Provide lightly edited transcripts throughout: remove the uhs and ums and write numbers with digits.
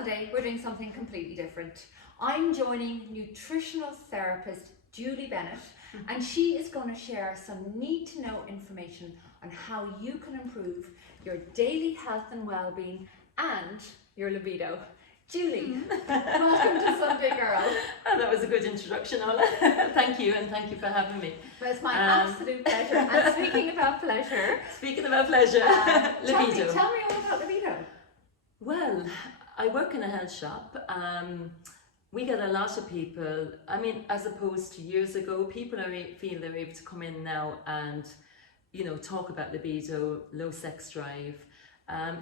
Sunday, we're doing something completely different. I'm joining Nutritional Therapist Julie Bennett, and she is going to share some need-to-know information on how you can improve your daily health and well-being and your libido. Julie, welcome to Sunday Girl. Oh, that was a good introduction, Orla. Thank you, and thank you for having me. Well, it's my absolute pleasure. And speaking about pleasure, libido. Tell me all about libido. Well, I work in a health shop. We get a lot of people, I mean, as opposed to years ago, people feel they're able to come in now and, you know, talk about libido, low sex drive.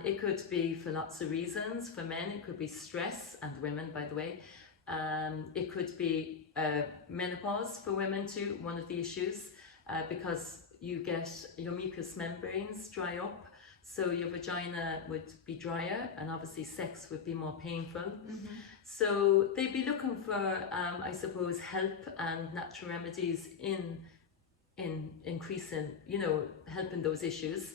It could be for lots of reasons. For men, it could be stress, and women, by the way. It could be menopause for women too, one of the issues, because you get your mucous membranes dry up, so your vagina would be drier, and obviously sex would be more painful. So they'd be looking for, I suppose, help and natural remedies in increasing, you know, helping those issues,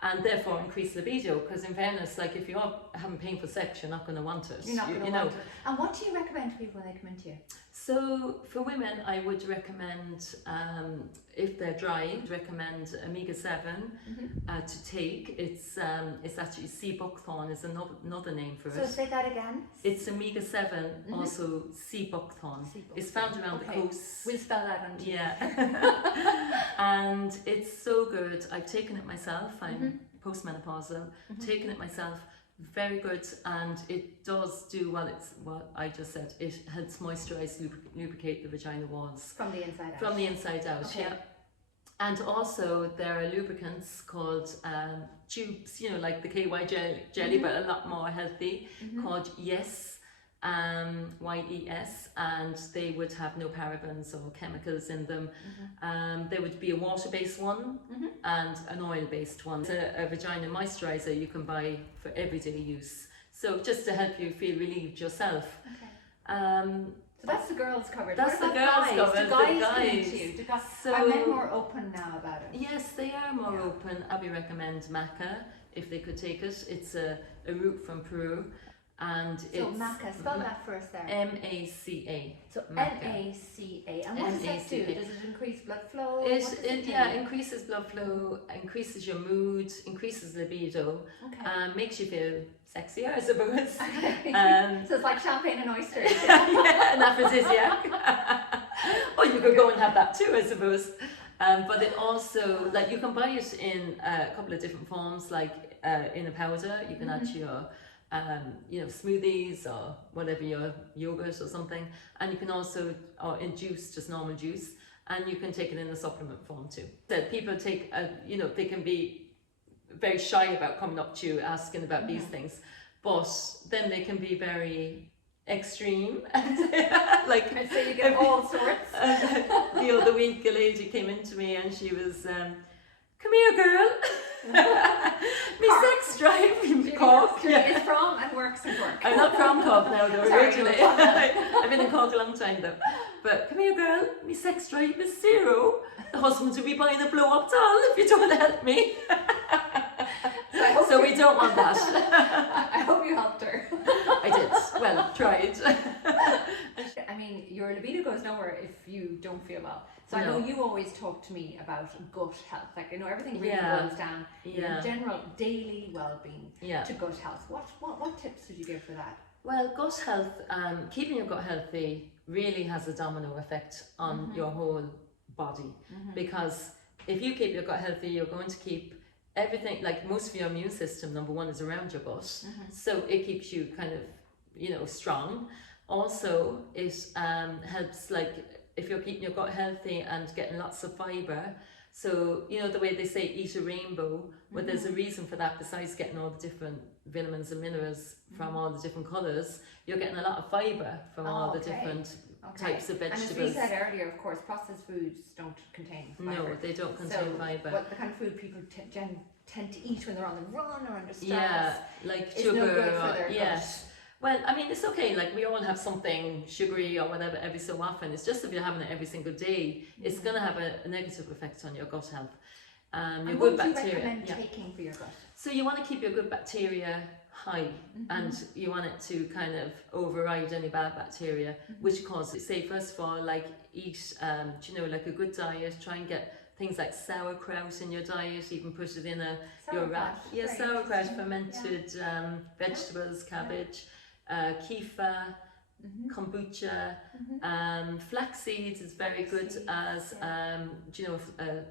and therefore increase libido. Because in fairness, like if you're having painful sex, you're not going to want it. You're not going to want it. And what do you recommend to people when they come into you? So for women, I would recommend, if they're dry, recommend omega-7 to take. It's actually Buckthorn is another name for it. So say that again. It's omega-7, also Buckthorn. It's found around the coast. We'll spell that on. Yeah. And it's so good. I've taken it myself. I'm postmenopausal. Taken it myself. Very good, and it does do what I just said. It helps moisturize, lubricate the vagina walls from the inside out. From the inside out, okay. Yeah. And also there are lubricants called tubes, you know, like the KY jelly, but a lot more healthy, called Yes. YES, and they would have no parabens or chemicals in them. There would be a water-based one and an oil-based one. It's a vagina moisturizer you can buy for everyday use, so just to help you feel relieved yourself. So that's the girls covered. That's what the about girls guys? covered. Do guys come into you? Are men more open now about it? Yes, they are more open. I would recommend maca if they could take it. It's a root from Peru. And so it's maca, spell that first there. M-A-C-A. So M-A-C-A. And what does that do? Does it increase blood flow? It increases blood flow, increases your mood, increases libido, makes you feel sexier, I suppose. So it's like champagne and oysters. Yeah, an aphrodisiac. Or you could go and have that too, I suppose. But it also, like, you can buy it in a couple of different forms, like in a powder. You can add to your you know, smoothies or whatever, your yogurt or something, and you can also, or in juice, just normal juice, and you can take it in a supplement form too. So people take, you know, they can be very shy about coming up to you asking about these things, but then they can be very extreme. Like, so you get all sorts. The other week, a lady came into me and she was, come here, girl. Me sex drive. Cork. Is from and works in Cork. I'm not from Cork now, though. Sorry, originally. I've been in Cork a long time though. But come here, girl. Me sex drive is zero. The husband will be buying a blow-up doll if you don't help me. So we don't want that. I hope you helped her. I did. Well, tried. I mean, your libido goes nowhere if you don't feel well. So I know you always talk to me about gut health. Like, you know, everything really boils down in general daily well-being to gut health. What tips would you give for that? Well, gut health, keeping your gut healthy really has a domino effect on your whole body, because if you keep your gut healthy, you're going to keep everything, like most of your immune system, number one, is around your gut, so it keeps you kind of, you know, strong. Also, it helps, like, if you're keeping your gut healthy and getting lots of fibre. So, you know, the way they say eat a rainbow, well, there's a reason for that. Besides getting all the different vitamins and minerals from all the different colours, you're getting a lot of fibre from all the different types of vegetables. And as we said earlier, of course, processed foods don't contain fibre. No, they don't contain fibre. What the kind of food people tend to eat when they're on the run or under stress, yeah, like sugar, no good for their gut. Well, I mean, it's okay, like we all have something sugary or whatever every so often. It's just if you're having it every single day, it's going to have a negative effect on your gut health. And your what good do you bacteria. recommend Yeah. taking for your gut? So you want to keep your good bacteria high, and you want it to kind of override any bad bacteria, which causes, say, first of all, like eat, like a good diet. Try and get things like sauerkraut in your diet, even put it in your wrap. Yeah, sauerkraut, fermented vegetables, cabbage, kefir, kombucha, flax seeds is very good as a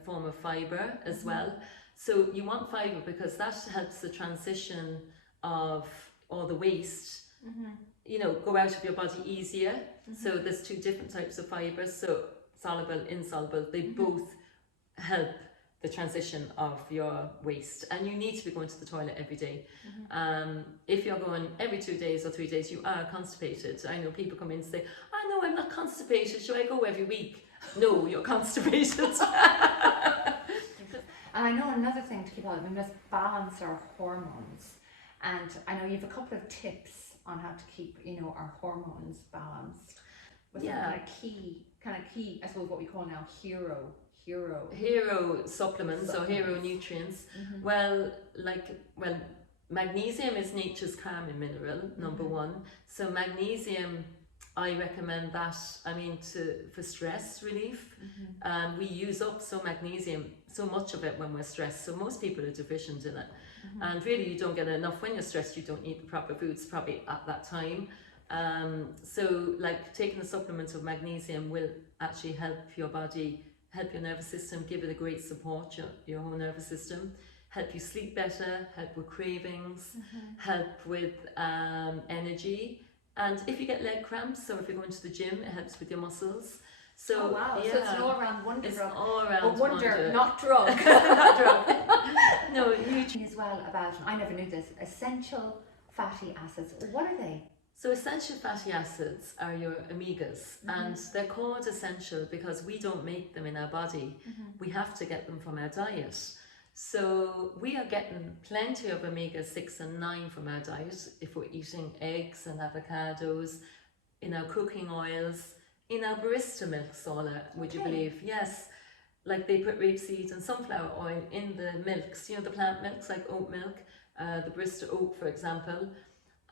form of fiber as well. So you want fiber because that helps the transition of all the waste go out of your body easier. So there's two different types of fibers, so soluble, insoluble. They both help the transition of your waste, and you need to be going to the toilet every day. If you're going every 2 days or 3 days, you are constipated. I know people come in and say, "Oh no, I'm not constipated, should I go every week?" No, you're constipated. And I know another thing to keep on, we must balance our hormones, and I know you have a couple of tips on how to keep our hormones balanced with some kind of key, I suppose what we call now hero supplements or hero nutrients. Well, magnesium is nature's calming mineral, number one. So magnesium, I recommend that, for stress relief. We use up so much of it when we're stressed. So most people are deficient in it. And really you don't get enough when you're stressed. You don't eat the proper foods probably at that time. So like taking the supplement of magnesium will actually help your body, help your nervous system, give it a great support, your whole nervous system, help you sleep better, help with cravings, help with energy. And if you get leg cramps, or if you're going to the gym, it helps with your muscles. So, so it's an all-round wonder drug. All around but wonder, not drug. Not drug. No, as well about, I never knew this, essential fatty acids. What are they? So essential fatty acids are your omegas, and they're called essential because we don't make them in our body. We have to get them from our diet. So we are getting plenty of omega-6 and 9 from our diet if we're eating eggs and avocados, in our cooking oils, in our barista milks, Orla, would you believe? Yes, like they put rapeseed and sunflower oil in the milks, the plant milks like oat milk, the barista oat, for example.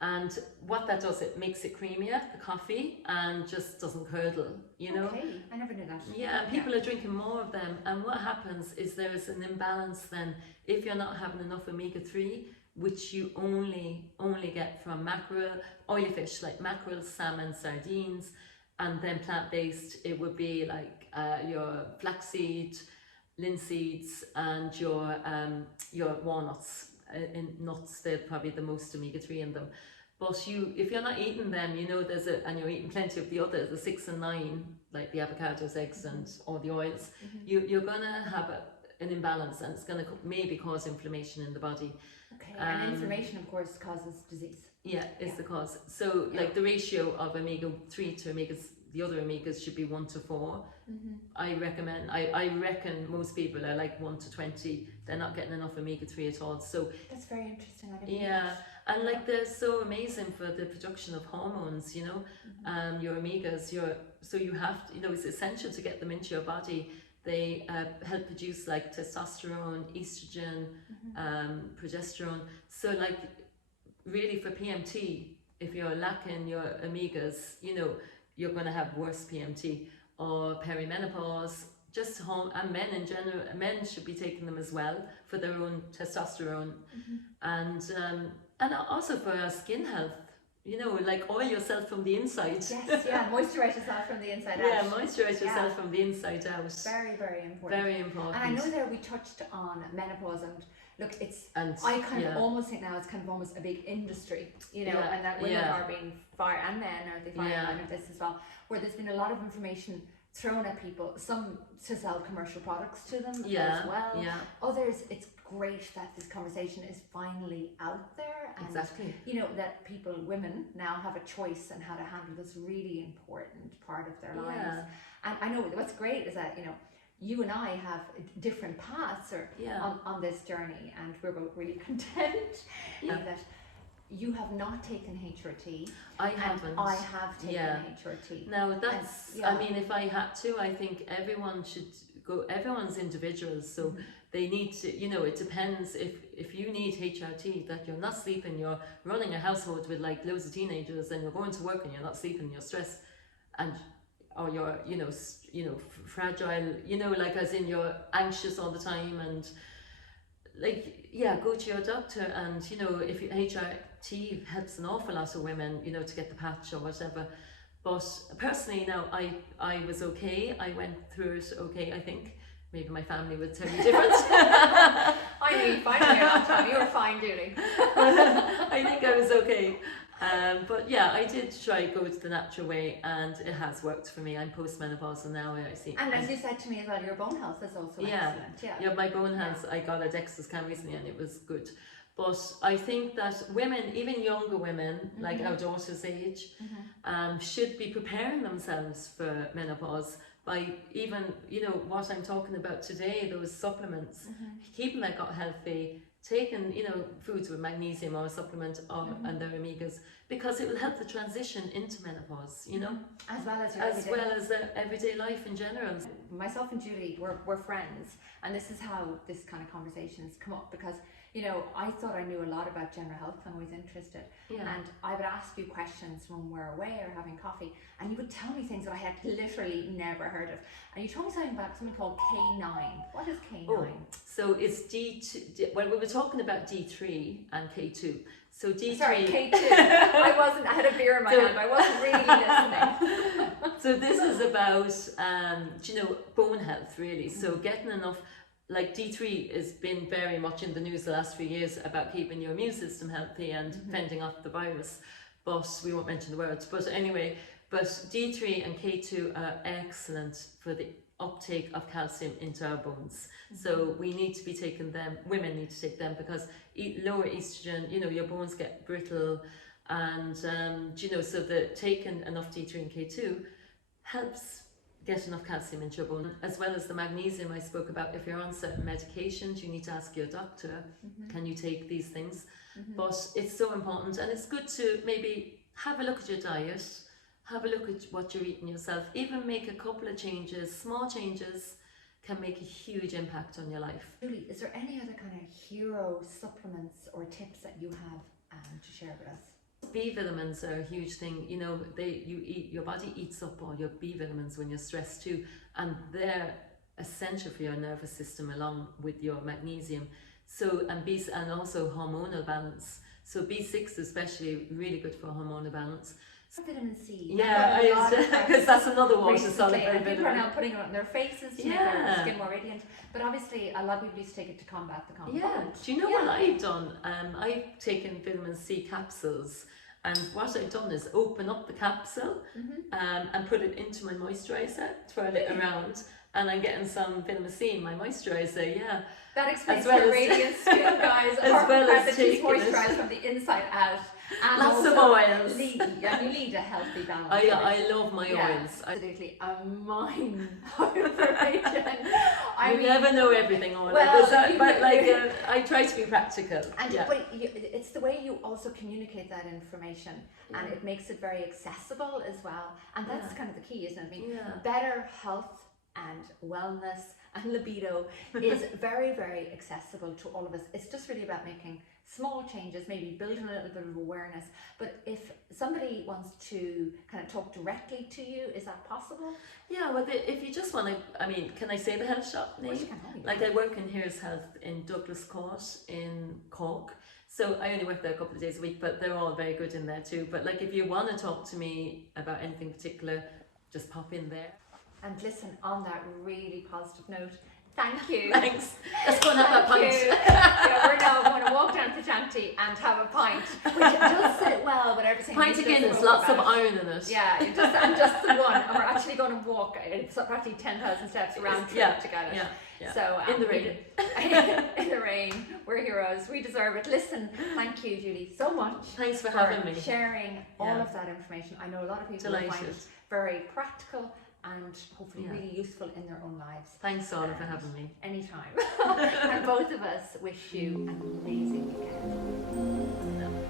And what that does, it makes it creamier, the coffee, and just doesn't curdle, Okay, I never knew that. Yeah, and people are drinking more of them, and what happens is there is an imbalance then if you're not having enough omega-3, which you only get from mackerel, oily fish like mackerel, salmon, sardines, and then plant-based, it would be like your flaxseed, linseeds, and your walnuts. In nuts, they're probably the most omega-3 in them. But if you're not eating them, and you're eating plenty of the others, the 6 and 9, like the avocados, eggs, and all the oils, you're gonna have an imbalance, and it's gonna maybe cause inflammation in the body. Okay, and inflammation, of course, causes disease. Yeah, is the cause. So, like the ratio of omega-3 to the other omegas should be 1 to 4. I reckon most people are like 1 to 20. They're not getting enough omega-3 at all. So that's very interesting. And like they're so amazing for the production of hormones. Your omegas. So you have to, it's essential to get them into your body. They help produce like testosterone, estrogen, progesterone. So like really for PMT, if you're lacking your omegas, you're going to have worse PMT or perimenopause, and men in general. Men should be taking them as well for their own testosterone, and also for our skin health. Like oil yourself from the inside. Yes, moisturize yourself from the inside out. Yeah, moisturize yourself from the inside out. Very, very important. Very important. And I know that we touched on menopause, and look, I kind of almost think now it's kind of almost a big industry, and that women are being fired, and men are fired out of this as well, where there's been a lot of information thrown at people, some to sell commercial products to them as well. Others, it's great that this conversation is finally out there, and that women now have a choice in how to handle this really important part of their lives. And I know what's great is that you and I have different paths on this journey, and we're both really content that you have not taken HRT. I haven't. I have taken HRT. Now that's, if I had to, I think everyone should go, everyone's individual, so they need to, you know, it depends if you need HRT, that you're not sleeping, you're running a household with like loads of teenagers and you're going to work and you're not sleeping, you're stressed, and or you're, you know, fragile, you know, like as in you're anxious all the time, and like, yeah, go to your doctor. And you know, if HRT helps an awful lot of women, you know, to get the patch or whatever. But personally, now I was okay. I went through it okay. I think maybe my family would tell you different. I knew you fine there that time. You were fine, Julie. I think I was okay. But yeah, I did try go to the natural way, and it has worked for me. I'm postmenopausal now. I see. And as you said to me as well, your bone health is also excellent. Yeah, my bone health. I got a DEXA scan recently, and it was good. But I think that women, even younger women, like our daughter's age, should be preparing themselves for menopause by even, you know, what I'm talking about today, those supplements, keeping that gut healthy, taking, you know, foods with magnesium or a supplement or, and their omegas, because it will help the transition into menopause, you know, as well as everyday life in general. Myself and Julie, we're friends, and this is how this kind of conversation has come up, because you know, I thought I knew a lot about general health. I'm always interested. And I would ask you questions when we're away or having coffee, and you would tell me things that I had literally never heard of. And you told me something about something called K9. What is K9? Oh, so it's D2. Well, we were talking about D3 and K2. So D3. Sorry, K2. I had a beer in my hand. I wasn't really listening. So this is about, you know, bone health, really. So getting enough. Like D3 has been very much in the news the last few years about keeping your immune system healthy and fending off the virus, but we won't mention the words. But anyway, but D3 and K2 are excellent for the uptake of calcium into our bones. So we need to be taking them, women need to take them, because lower estrogen, you know, your bones get brittle, and you know, so the taking enough D3 and K2 helps get enough calcium into your bone, as well as the magnesium I spoke about. If you're on certain medications, you need to ask your doctor, can you take these things? But it's so important, and it's good to maybe have a look at your diet, have a look at what you're eating yourself, even make a couple of changes. Small changes can make a huge impact on your life. Julie, is there any other kind of hero supplements or tips that you have to share with us? B vitamins are a huge thing. You know, your body eats up all your B vitamins when you're stressed too, and they're essential for your nervous system along with your magnesium. So and also hormonal balance. So B6 especially really good for hormonal balance. Vitamin C. Yeah, because that's another water soluble vitamin. People are now putting it on their faces to make their skin more radiant. But obviously, a lot of people used to take it to combat the common cold. Do you know what I've done? I've taken vitamin C capsules, and what I've done is open up the capsule and put it into my moisturiser, twirl it around, and I'm getting some vitamin C in my moisturiser. That explains your radiant skin, guys. As well as taking moisturised from the inside out. And lots of oils. You need a healthy balance. I love my oils. Absolutely a mind operation. You never know everything, Orla. But I try to be practical. And but it's the way you also communicate that information, and it makes it very accessible as well. And that's kind of the key, isn't it? I mean, better health and wellness and libido is very, very accessible to all of us. It's just really about making small changes, maybe building a little bit of awareness. But if somebody wants to kind of talk directly to you, is that possible? Yeah, well, if you just want to, I mean, can I say the health shop name? Like, I work in Here's Health in Douglas Court in Cork. So I only work there a couple of days a week, but they're all very good in there too. But like, if you want to talk to me about anything particular, just pop in there. And listen, on that really positive note, thank you. Thanks. Let's go and have a pint. We're now going to walk down to Shanty and have a pint, which does sit well with everything. Pint again, there's lots of iron in it. Yeah, just the one. And we're actually going to walk. It's practically 10,000 steps around trip to get it. Yeah. So in the rain. In the rain, we're heroes. We deserve it. Listen, thank you, Julie, so much. Thanks for having me. Sharing all of that information. I know a lot of people will find it very practical and hopefully really useful in their own lives. Thanks, Orla, for having me. Anytime. And both of us wish you an amazing weekend.